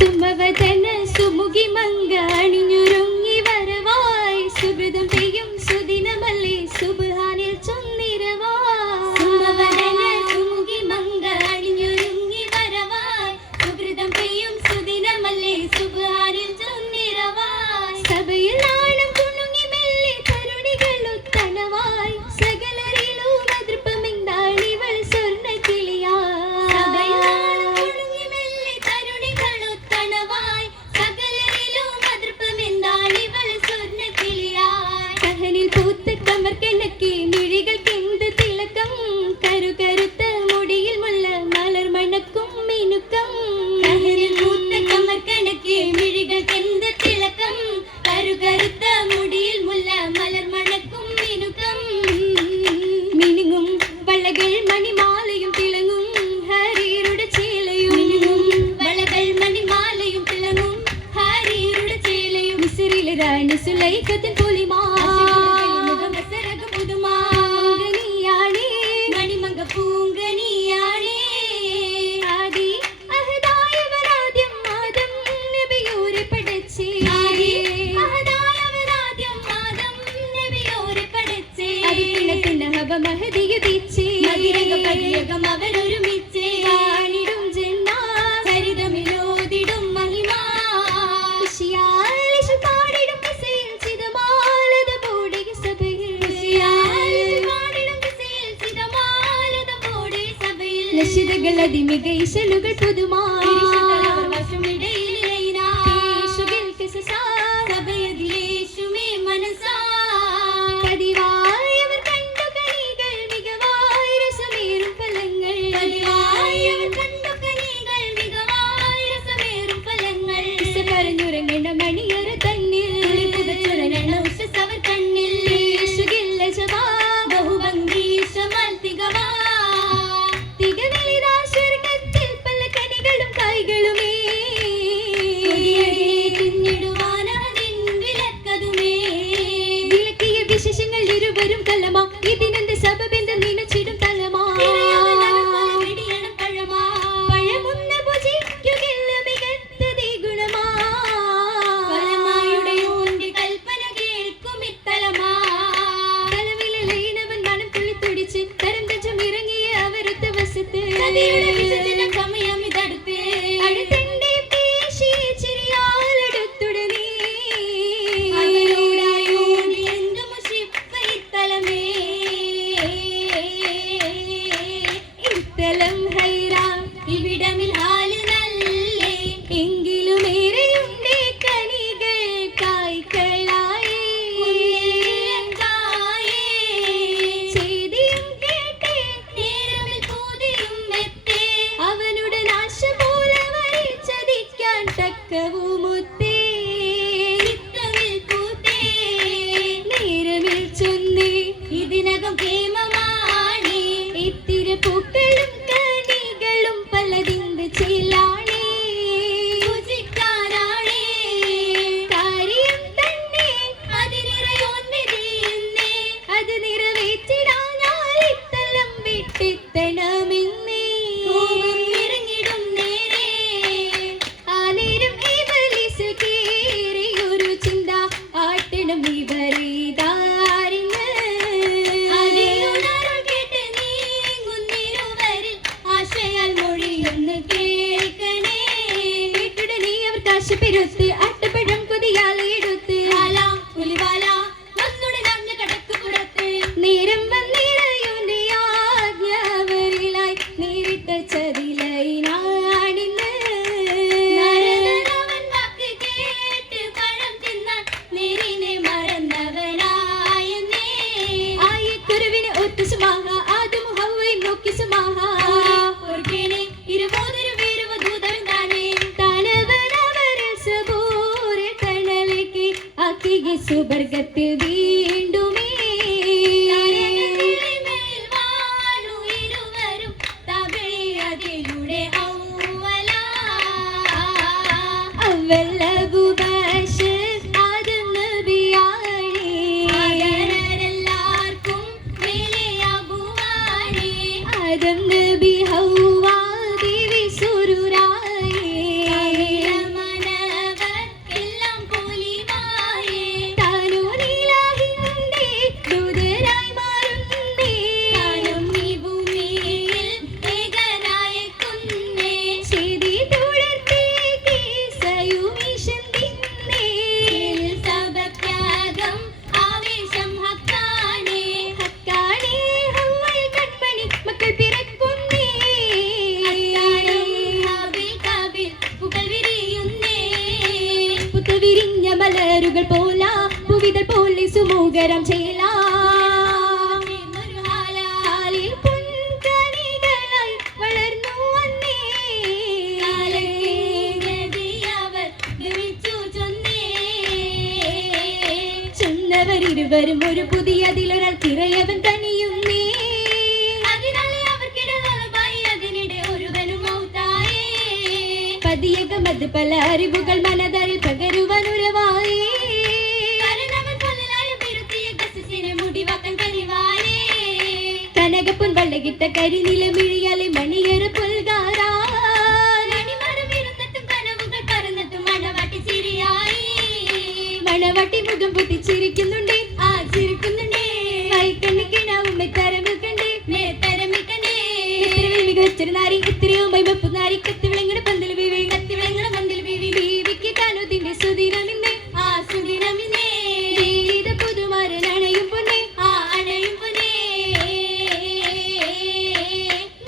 സുമവദന സുമുഖി മംഗ അണിഞ്ഞുരുങ്ങി വരവായി സുബ്രതം പെയ്യും സുദിനമല്ലേ സുബ്ഹാനിൽ ചൊന്നിരവായി സുമവദന സുമുഖി മംഗ അണിഞ്ഞുരുങ്ങി വരവായി സുബ്രതം പെയ്യും സുദിനമല്ലേ സുബ്ഹാനിൽ ചൊന്നിരവായി സഭയിൽ നാണം കുണുങ്ങി മെല്ലെ കരുണികളുത്തണവായി സകലരിലും അതൃപ്പമെന്താളിവൾ സ്വർണ്ണ കിളിയായി മിഴികൾക്കെന്ത് തിളക്കം കരുകരുത്ത മുടിയിൽ മുല്ല മലർ മണക്കും മിനുക്കം മിഴികൾക്കെന്ത് തിളക്കം കരുകരുത്ത മുടിയിൽ മുല്ല മലർ മണക്കും മിനുക്കം മിനുങ്ങും വളകൾ മണിമാലയും തിളങ്ങും ഹരീറുടെ ചേലയും വളകൾ മണിമാലയും തിളങ്ങും ഹരീറുടെ ചേലയും മിസ്രിലെ റാണി സുലൈഖത്തിൻ പൊലിമാ ലക്ഷ്യതകളതിമികൈശലുകൾ പുതുമായി പതിവായവർ കണ്ടു കനികൾ മികവായി രസമേറും ഫലങ്ങൾ പറഞ്ഞുറങ്ങേണ്ട മണിയറ തന്നിൽ ഉഷസവർ കണ്ണിൽ ബഹുഭംഗി ശമൽ തികവാ വിശേഷങ്ങൾ ഇരുവരും കലമാ ഇതിനെന്ത് സബബെന്ത് നിനച്ചിടും തലമാ പഴമുന്ന ഭുജിക്കുകയില്ല മികത്തതേ ഗുണമാ കൽപ്പന കേൾക്കും ഇത്തലമാ തലവിലീനവൻ മനം തുള്ളിത്തുടിച്ച് തരം തച്ചം ഇറങ്ങിയ അവരൊത്ത വശത്ത് സമയം ഇതടുത്ത് അടുത്തെന്റെ പേശി ചിരിയാലടുത്തുടനേ ഇവിടമിൽ ഹാല് നല്ലേ എങ്കിലും ഏറെയുണ്ടേ കനികൾ കായ്ക്കളായി ചെയ്തിയും കേട്ടേ നേരമിൽ പൂതിയും മെത്തേ അവനുടെ നാശ പോലെ വരിച്ചതിക്കാൻ തക്കവുമുത്തേ നേരമിൽ ചൊന്നേ ഇതിനകം പ്രേമമാണ് ഇത്തിര പൂക്കളും പലതിന്ത് ചിലാണേ കാര്യം തന്നെ അതിനിറയോന്നേ അത് നിറവേറ്റിടാനായി ഇത്തലം വിട്ടിത്തണമെന്നേ ഇറങ്ങിടും നേരെ ആ നേരം ഇബലീസ് കേറിയൊരു ചിന്ത ആട്ടണം ഇവരീതാരിന്ന് പെരുത്ത് അട്ടപ്പഴം കൊതിയാലെ എടുത്ത് നേരം വന്നിടയുണ്ട് ആജ്ഞാവരിലായി നേരിട്ട ചതിലൈനാണിന്ന് ആയക്കുരുവിന് ഒത്തു സുമാഹ ആദ്യം ഹവ്വയെ നോക്കി സുമാഹ സുവർഗത്തിൽ വീണ്ടുമേ ആദം നബി ഹവ്വ ദേവി സുരുരായേ സുഖരം ചേലാ ഇരുവരും ഒരു പുതിയ അതിലൊരാൾ തിരയവൻ തനിയുന്നേ അതിനിടെ ഒരുവനും പതിയകമത് പല അറിവുകൾ മനതറിൽ പകരുവാൻ ഉരവായി കനകപ്പൊൻ വള്ളകിട്ട കരിനില മിഴിയാലെ മണിയറ പുൽകാരാ മണവാട്ടി മുഖം പൊട്ടിച്ചിരിക്കുന്നുണ്ടേ ചിരിക്കുന്നുണ്ടേ വൈക്കണ്ണിക്കിണാവുമ്മ തരമിൽ കണ്ടേ മികച്ചൊരു നാരി എത്രയോ മൈമപ്പു നാരി കത്തി വിളങ്ങണ പന്തൽ ബീവി കത്തി വിളങ്ങണ പന്തൽ ബീവി ബീവിക്ക് കാണുതിന്റെ സുദിനമിന്നേ സുദിനമിന്നേ ജീവിത പുതുമാരൻ അണയും പൊന്നേ അണയും പൊന്നേ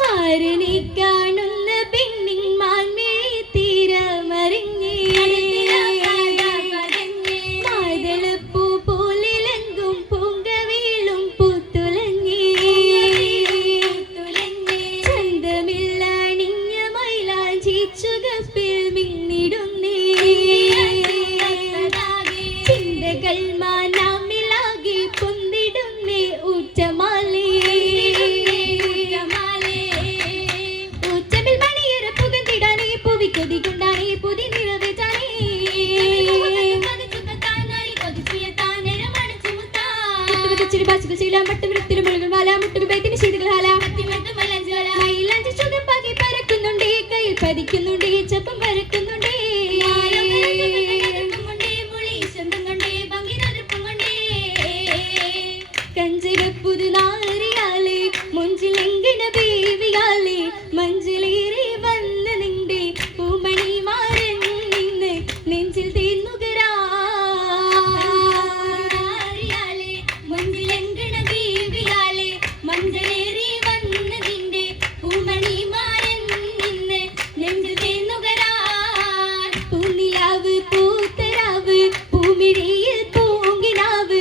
മാരനെ കാണുന്ന പെണ്ണിൻ മാൻമേ തീരമറിഞ്ഞേ പതിക്കുന്നുണ്ടേ ചപ്പം വരക്കുന്നുണ്ടേ കഞ്ചകപ്പുതു നാരിയാലേ മുഞ്ചിലെങ്കിന ബേവിയാലേ മഞ്ചിലേറി വന്ന് നിന്റെ പൂമണി മാരൻ നിന്ന് നെഞ്ചിൽ തേന്നുകരാ മുഞ്ചിലെങ്കിന ബേവിയാലേ മഞ്ചിലേറി വന്ന് നിന്റെ പൂമണി മാരൻ നിന്ന് നെഞ്ചിൽ തേന്നുകരാ പൂനിലാവ് പൂത്തരാവ് പൂമിഴിയിൽ പൂങ്കിനാവ്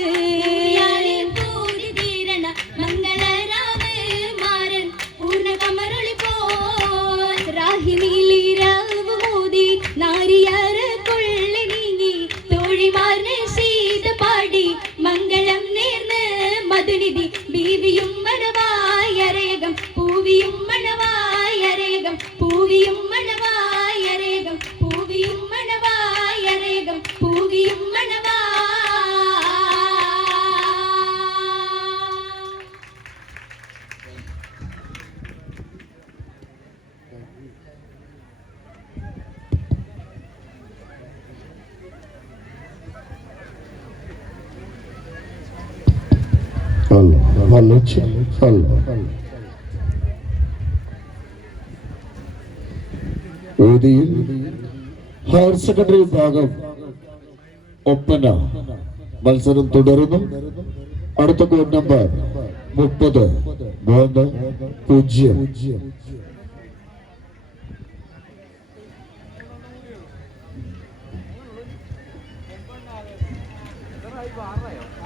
നാരിയാര കൊള്ളി നീങ്ങി തോഴിമാർന്ന് സീത പാടി മംഗളം നേർന്ന് മധുനിധി ബീവിയും മണവായരേകം പൂവിയും മണവായരേകം പൂവിയും മണവായരേകം പൂവിയും മണവായരേകം പൂവിയും മണവാ വേദിയിൽ ഹയർ സെക്കൻഡറി വിഭാഗം ഒപ്പന മത്സരം തുടരുന്നു. അടുത്ത കോഡ് നമ്പർ 30-3-0. Ay, barra,